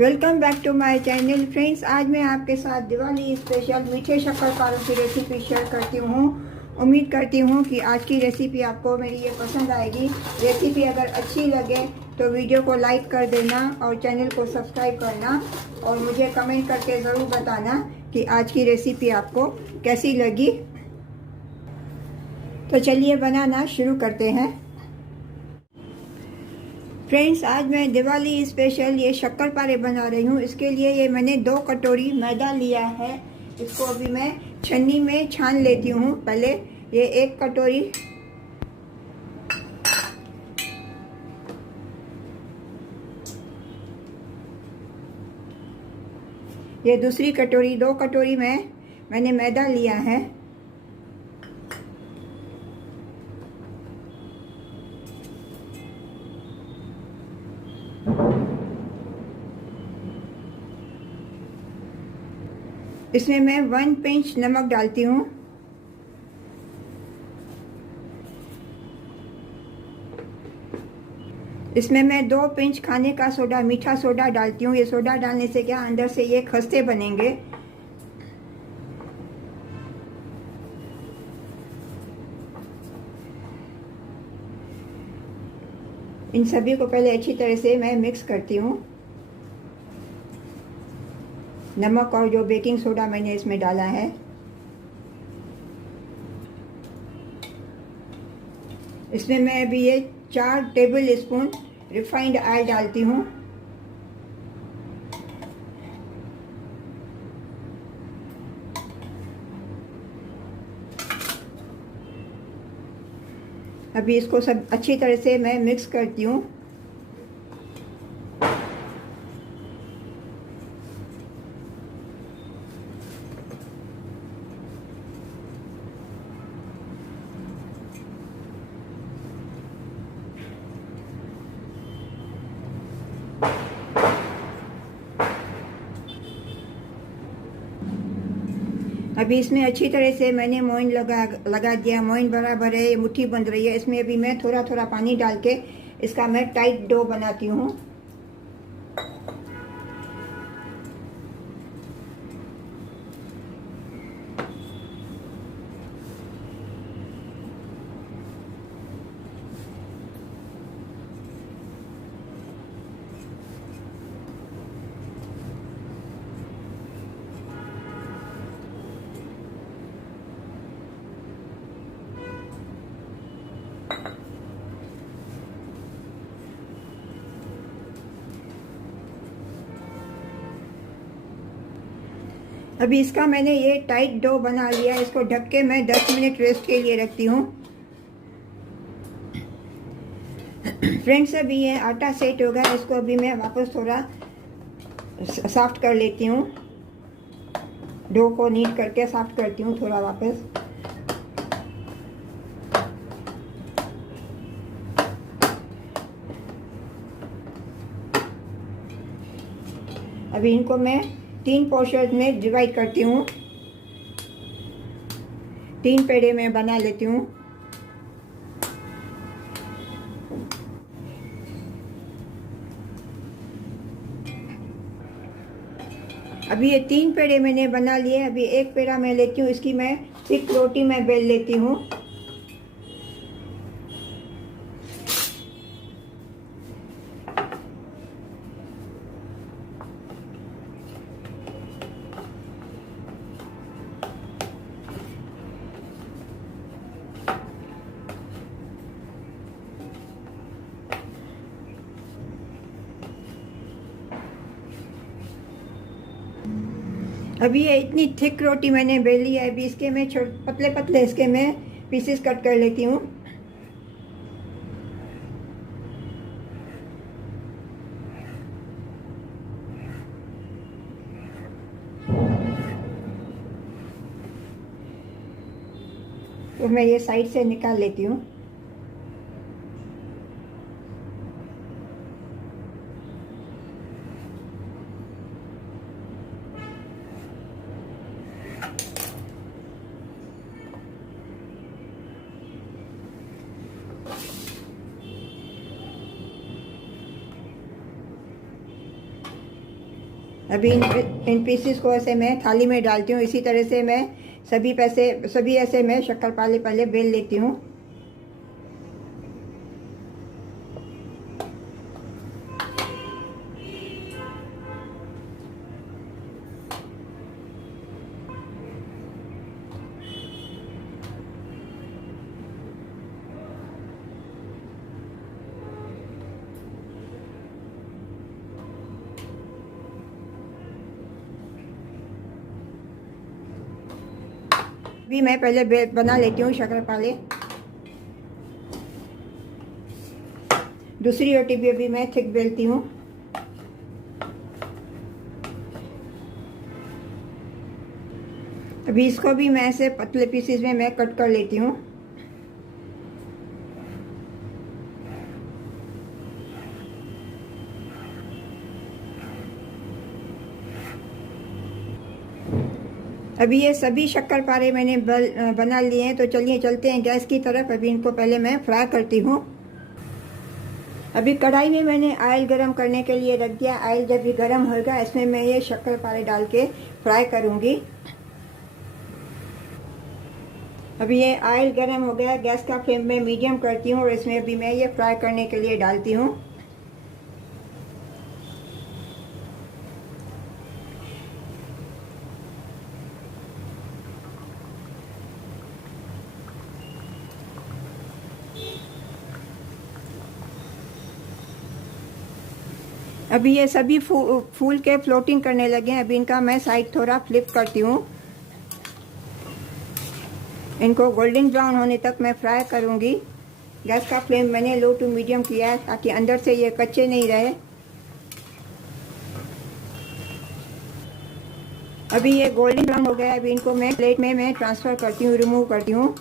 Welcome back to my channel friends. आज मैं आपके साथ दिवाली स्पेशल मीठे शक्करपारों की रेसिपी शेयर करती हूँ। उम्मीद करती हूँ कि आज की रेसिपी आपको मेरी ये पसंद आएगी। रेसिपी अगर अच्छी लगे तो वीडियो को लाइक कर देना और चैनल को सब्सक्राइब करना और मुझे कमेंट करके ज़रूर बताना कि आज की रेसिपी आपको कैसी लगी। तो चलिए बनाना शुरू करते हैं। फ्रेंड्स, आज मैं दिवाली स्पेशल ये शक्करपारे बना रही हूँ। इसके लिए ये मैंने 2 कटोरी मैदा लिया है। इसको अभी मैं छन्नी में छान लेती हूँ। पहले ये 1 कटोरी, ये दूसरी कटोरी, 2 कटोरी में मैंने मैदा लिया है। इसमें मैं 1 पिंच नमक डालती हूँ। इसमें मैं 2 पिंच खाने का सोडा, मीठा सोडा डालती हूँ। ये सोडा डालने से क्या अंदर से ये खस्ते बनेंगे। इन सभी को पहले अच्छी तरह से मैं मिक्स करती हूँ। नमक और जो बेकिंग सोडा मैंने इसमें डाला है, इसमें मैं अभी ये 4 टेबल स्पून रिफाइंड ऑयल डालती हूँ। अभी इसको सब अच्छी तरह से मैं मिक्स करती हूँ। अभी इसमें अच्छी तरह से मैंने मोइन लगा दिया। मोइन बराबर है, ये मुट्ठी बंध रही है। इसमें अभी मैं थोड़ा थोड़ा पानी डाल के इसका मैं टाइट डो बनाती हूँ। अभी इसका मैंने ये टाइट डो बना लिया। इसको ढक के मैं 10 मिनट रेस्ट के लिए रखती हूँ। फ्रेंड्स, अभी ये आटा सेट हो गया। इसको अभी मैं वापस थोड़ा सॉफ्ट कर लेती हूँ। डो को नीट करके सॉफ्ट करती हूँ थोड़ा वापस। अभी इनको मैं 3 पोर्शन में डिवाइड करती हूँ। 3 पेड़े में बना लेती हूँ। अभी ये 3 पेड़े मैंने बना लिए। अभी एक पेड़ा मैं लेती हूँ, इसकी मैं थिक रोटी में बेल लेती हूँ। अभी ये इतनी थिक रोटी मैंने बेली है। अभी इसके मैं पतले पतले इसके मैं पीसेस कट कर लेती हूँ। तो मैं ये साइड से निकाल लेती हूँ। अभी इन पीसेस को ऐसे मैं थाली में डालती हूँ। इसी तरह से मैं सभी ऐसे मैं शक्करपारे पहले बेल लेती हूँ। भी मैं पहले बना लेती हूँ शक्करपारे। दूसरी रोटी भी अभी मैं थिक बेलती हूँ। अभी इसको भी मैं ऐसे पतले पीसेस में मैं कट कर लेती हूँ। अभी ये सभी शक्करपारे मैंने बना लिए हैं। तो चलिए चलते हैं गैस की तरफ। अभी इनको पहले मैं फ्राई करती हूँ। अभी कढ़ाई में मैंने ऑयल गरम करने के लिए रख दिया। ऑयल जब भी गरम होगा इसमें मैं ये शक्करपारे डाल के फ्राई करूँगी। अभी ये ऑयल गरम हो गया। गैस का फ्लेम मैं मीडियम करती हूँ और इसमें अभी मैं ये फ्राई करने के लिए डालती हूँ। अभी ये सभी फूल के फ्लोटिंग करने लगे हैं। अभी इनका मैं साइड थोड़ा फ्लिप करती हूँ। इनको गोल्डन ब्राउन होने तक मैं फ्राई करूँगी। गैस का फ्लेम मैंने लो टू मीडियम किया है ताकि अंदर से ये कच्चे नहीं रहे। अभी ये गोल्डन ब्राउन हो गया है। अभी इनको मैं प्लेट में मैं ट्रांसफ़र करती हूँ, रिमूव करती हूँ।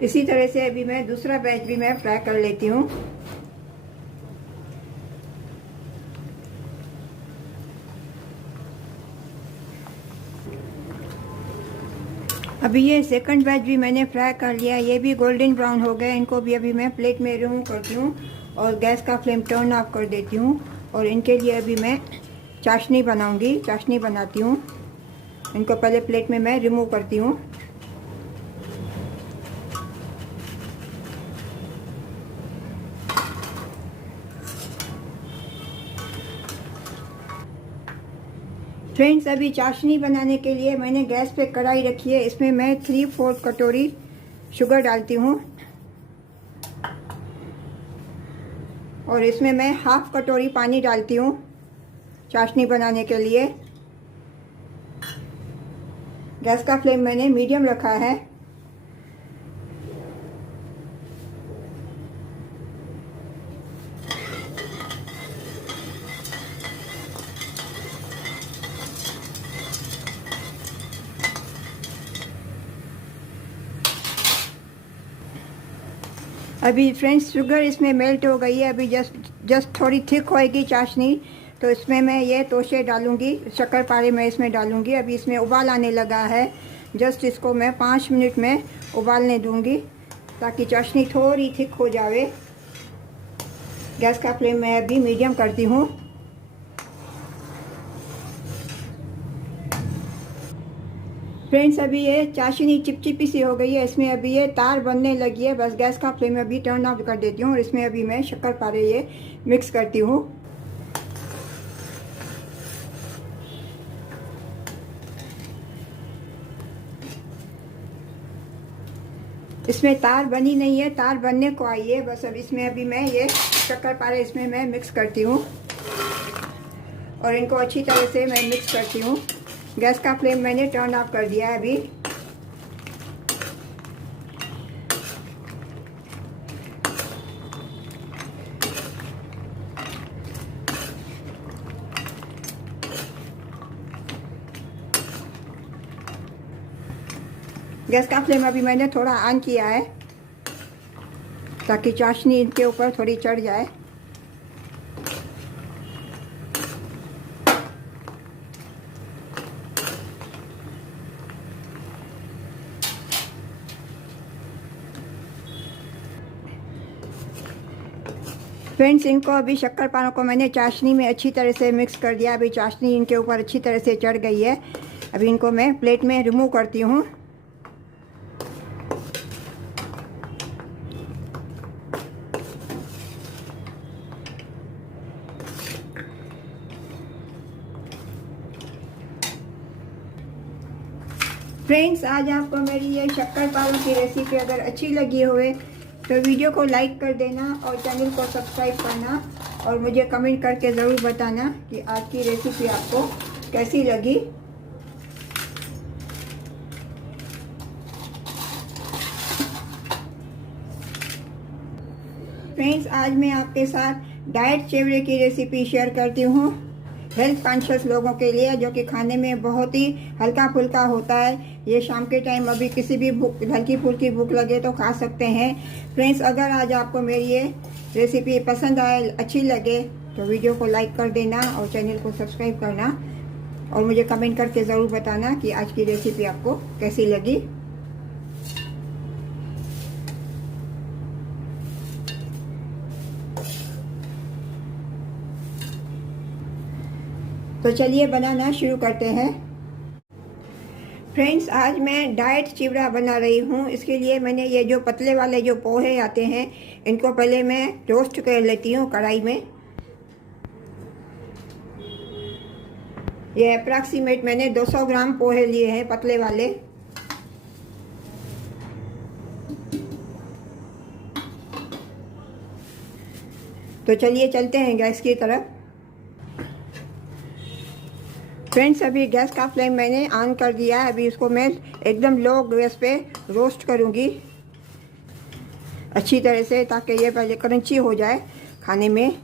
इसी तरह से अभी मैं दूसरा बैच भी मैं फ्राई कर लेती हूँ। अभी ये सेकंड बैच भी मैंने फ्राई कर लिया। ये भी गोल्डन ब्राउन हो गए। इनको भी अभी मैं प्लेट में रिमूव करती हूँ और गैस का फ्लेम टर्न ऑफ कर देती हूँ। और इनके लिए अभी मैं चाशनी बनाऊँगी। चाशनी बनाती हूँ। इनको पहले प्लेट में मैं रिमूव करती हूँ। फ्रेंड्स, अभी चाशनी बनाने के लिए मैंने गैस पे कढ़ाई रखी है। इसमें मैं 3/4 कटोरी शुगर डालती हूँ और इसमें मैं हाफ कटोरी पानी डालती हूँ चाशनी बनाने के लिए। गैस का फ्लेम मैंने मीडियम रखा है। अभी फ्रेंड्स शुगर इसमें मेल्ट हो गई है। अभी जस्ट थोड़ी थिक होएगी चाशनी तो इसमें मैं ये तोशे डालूंगी। शक्करपारे मैं इसमें डालूंगी। अभी इसमें उबाल आने लगा है। जस्ट इसको मैं 5 मिनट में उबालने दूंगी ताकि चाशनी थोड़ी थिक हो जावे। गैस का फ्लेम मैं अभी मीडियम करती हूँ। फ्रेंड्स, अभी ये चाशनी चिपचिपी सी हो गई है। इसमें अभी ये तार बनने लगी है। बस गैस का फ्लेम अभी टर्न ऑफ कर देती हूँ और इसमें अभी मैं शक्करपारे ये मिक्स करती हूँ। इसमें तार बनी नहीं है, तार बनने को आई है। बस अब इसमें अभी मैं ये शक्करपारे इसमें मैं मिक्स करती हूँ और इनको अच्छी तरह से मैं मिक्स करती हूँ। गैस का फ्लेम मैंने टर्न ऑफ कर दिया है। अभी गैस का फ्लेम अभी मैंने थोड़ा ऑन किया है। ताकि चाशनी इनके ऊपर थोड़ी चढ़ जाए। फ्रेंड्स, इनको अभी शक्कर पानों को मैंने चाशनी में अच्छी तरह से मिक्स कर दिया। अभी चाशनी इनके ऊपर अच्छी तरह से चढ़ गई है। अभी इनको मैं प्लेट में रिमूव करती हूँ। फ्रेंड्स, आज आपको मेरी ये शक्कर पारों की रेसिपी अगर अच्छी लगी होवे तो वीडियो को लाइक कर देना और चैनल को सब्सक्राइब करना और मुझे कमेंट करके ज़रूर बताना कि आज की रेसिपी आपको कैसी लगी। फ्रेंड्स, आज मैं आपके साथ डाइट चिवड़े की रेसिपी शेयर करती हूँ हेल्थ कॉन्शियस लोगों के लिए, जो कि खाने में बहुत ही हल्का फुल्का होता है। ये शाम के टाइम अभी किसी भी हल्की फुल्की भूख लगे तो खा सकते हैं। फ्रेंड्स, अगर आज आपको मेरी ये रेसिपी पसंद आए, अच्छी लगे तो वीडियो को लाइक कर देना और चैनल को सब्सक्राइब करना और मुझे कमेंट करके ज़रूर बताना कि आज की रेसिपी आपको कैसी लगी। तो चलिए बनाना शुरू करते हैं। फ्रेंड्स, आज मैं डाइट चिवड़ा बना रही हूँ। इसके लिए मैंने ये जो पतले वाले जो पोहे आते हैं, इनको पहले मैं रोस्ट कर लेती हूँ कढ़ाई में। ये अप्रॉक्सीमेट मैंने 200 ग्राम पोहे लिए हैं, पतले वाले। तो चलिए चलते हैं गैस की तरफ। फ्रेंड्स, अभी गैस का फ्लेम मैंने ऑन कर दिया है। अभी इसको मैं एकदम लो गैस पे रोस्ट करूँगी अच्छी तरह से, ताकि ये पहले क्रंची हो जाए खाने में।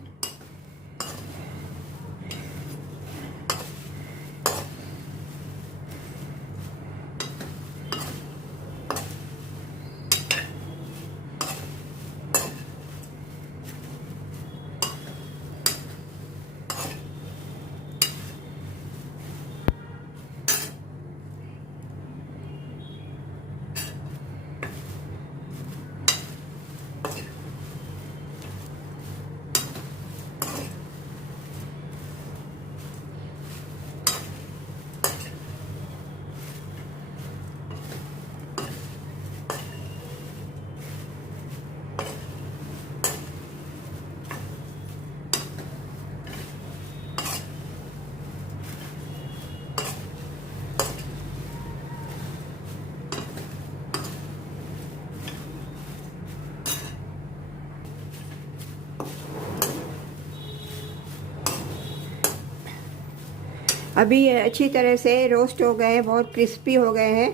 अभी ये अच्छी तरह से रोस्ट हो गए हैं, बहुत क्रिस्पी हो गए हैं।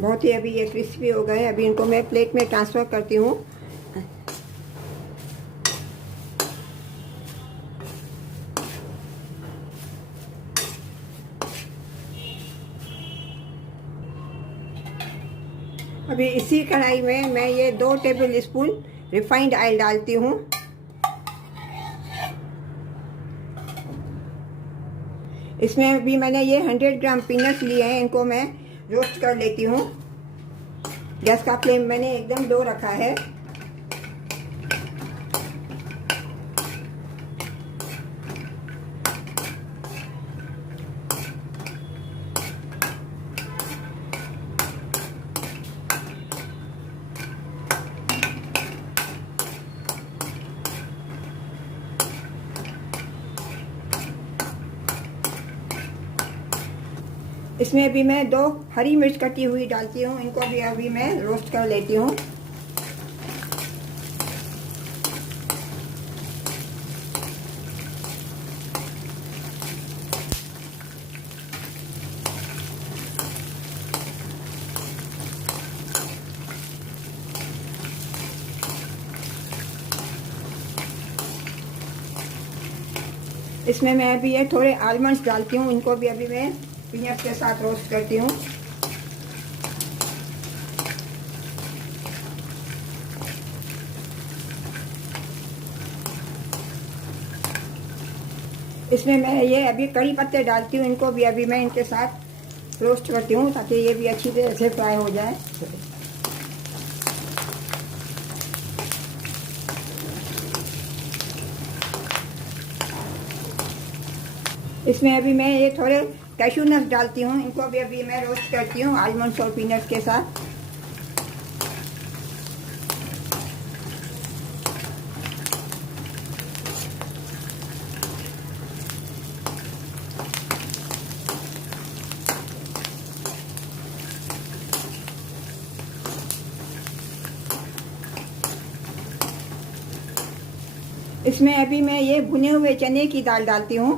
बहुत ही अभी ये क्रिस्पी हो गए। अभी इनको मैं प्लेट में ट्रांसफ़र करती हूँ। अभी इसी कढ़ाई में मैं ये 2 टेबल स्पून रिफाइंड ऑयल डालती हूँ। इसमें अभी मैंने ये 100 ग्राम पीनट्स लिए हैं, इनको मैं रोस्ट कर लेती हूँ। गैस का फ्लेम मैंने एकदम लो रखा है। इसमें भी मैं 2 हरी मिर्च कटी हुई डालती हूँ, इनको भी अभी मैं रोस्ट कर लेती हूँ। इसमें मैं अभी ये थोड़े आलमंड्स डालती हूँ, इनको भी अभी मैं पीनट्स के साथ रोस्ट करती हूँ। इसमें मैं ये अभी कड़ी पत्ते डालती हूँ, इनको भी अभी मैं इनके साथ रोस्ट करती हूँ ताकि ये भी अच्छी तरह से फ्राई हो जाए। इसमें अभी मैं ये थोड़े कैशू नट्स डालती हूँ, इनको भी अभी मैं रोस्ट करती हूँ आलमंड्स और पीनट्स के साथ। इसमें अभी मैं ये भुने हुए चने की दाल डालती हूँ।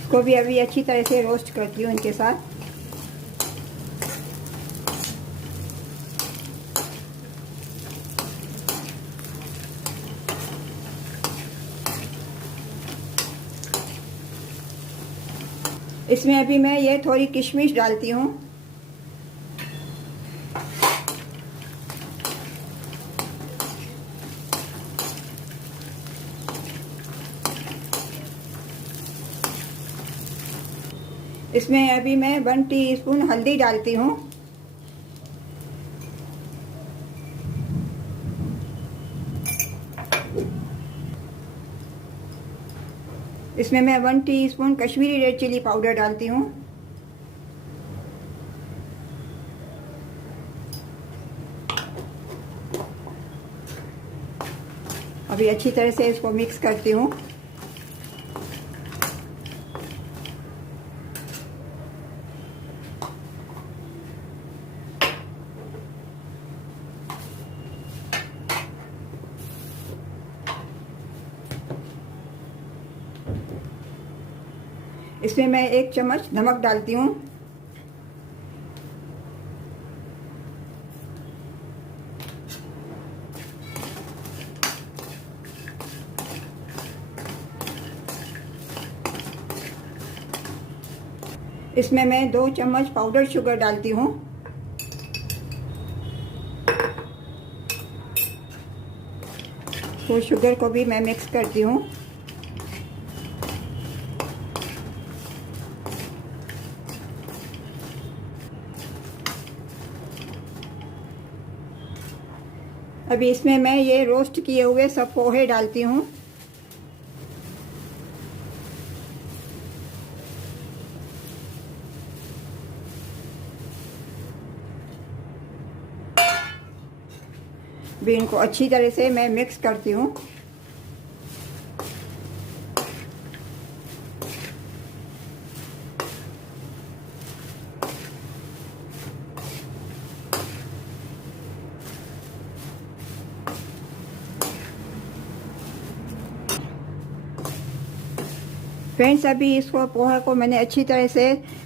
इसको भी अभी अच्छी तरह से रोस्ट करती हूँ इनके साथ। इसमें अभी मैं ये थोड़ी किशमिश डालती हूँ। इसमें अभी मैं 1 टीस्पून हल्दी डालती हूँ। इसमें मैं 1 teaspoon Kashmiri red chilli powder डालती हूँ। अभी अच्छी तरह से इसको मिक्स करती हूँ। इसमें मैं 1 चम्मच नमक डालती हूँ। इसमें मैं 2 चम्मच पाउडर शुगर डालती हूँ। तो शुगर को भी मैं मिक्स करती हूँ। अभी इसमें मैं ये रोस्ट किए हुए सब पोहे डालती हूँ। भी इनको अच्छी तरह से मैं मिक्स करती हूँ। फ्रेंड्स, अभी इसको पोहा को मैंने अच्छी तरह से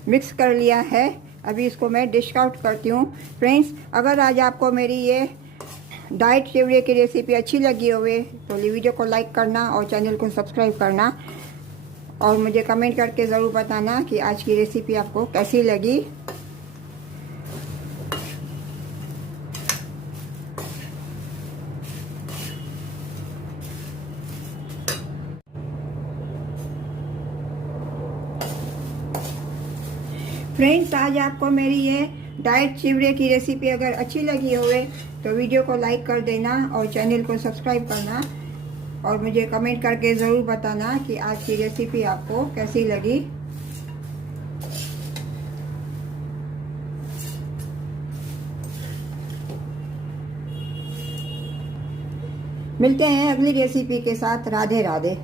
मिक्स कर लिया है। अभी इसको मैं डिश आउट करती हूँ। फ्रेंड्स, अगर आज आपको मेरी ये डाइट चिवड़े की रेसिपी अच्छी लगी होवे तो वीडियो को लाइक करना और चैनल को सब्सक्राइब करना और मुझे कमेंट करके ज़रूर बताना कि आज की रेसिपी आपको कैसी लगी। फ्रेंड्स, आज आपको मेरी ये डाइट चिवड़े की रेसिपी अगर अच्छी लगी होवे तो वीडियो को लाइक कर देना और चैनल को सब्सक्राइब करना और मुझे कमेंट करके ज़रूर बताना कि आज की रेसिपी आपको कैसी लगी। मिलते हैं अगली रेसिपी के साथ। राधे राधे।